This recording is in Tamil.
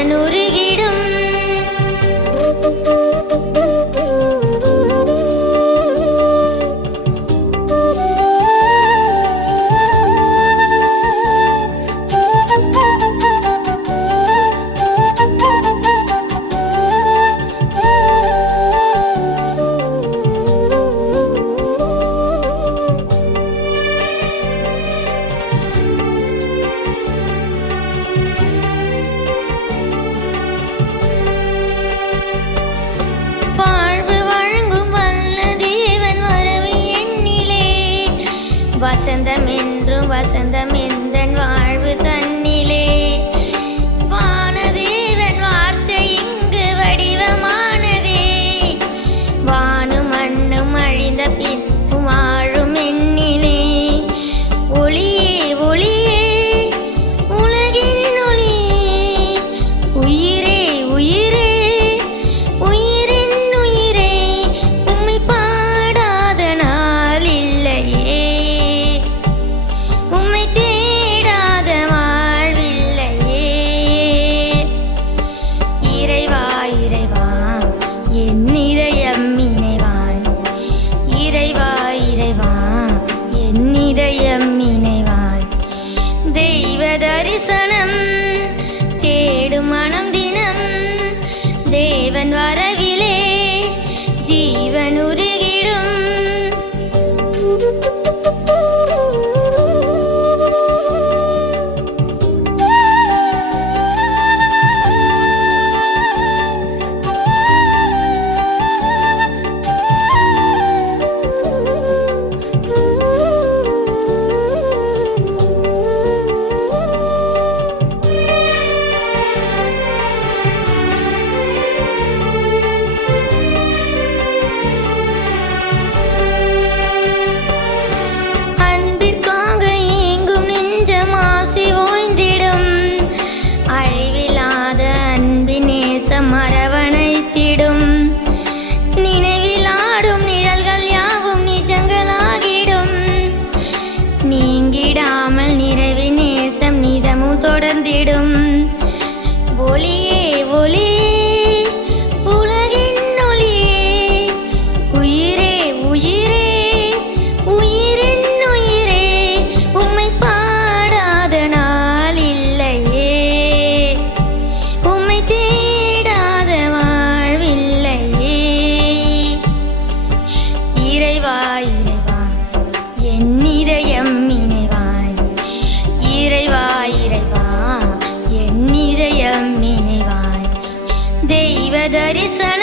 ஜீவன் உருகிடும். வசந்தம் என்றும் வசந்தம் எந்தன் வாழ்வு தன்னிலே. வானதேவன் வார்த்தை இங்கு வடிவமானதே. வானும் மண்ணும் அழிந்த பின்பும் வாழும் எண்ணிலே. ஒளியே ஒளியே உலகின் ஒளியே. உயிரே உயிரே உயிரின் உயிரே உம்மை பாடாத நாள் இல்லையே. உம்மை தேடாத வாழ்வில்லையே. இறைவா இறைவா என் இதயம் இணைவாய். இறைவா இறைவா என் இதயம் இணைவாய். தெய்வ தரிசனம் தேடும் மனம் தினம். தேவன் வரவிலே ஜீவன் உருகிடும். அரவணைத்திடும். நினைவிலாடும் நிழல்கள் யாவும் நிஜங்களாகிடும். நீங்கிடாமல் நிறைவி நேசம் நிதமும் தொடர்ந்திடும். ஒளியே ஒளியே உலகின் ஒளியே. உயிரே உயிரே உயிரின் உயிரே உம்மை பாடாத நாள் இல்லையே. உம்மை தேடாத வாழ்வில்லையே. இறைவா இறைவா என் இதயம் இணைவாய். இறைவா இறைவா என் இதயம் இணைவாய். தெய்வ தரிசனம்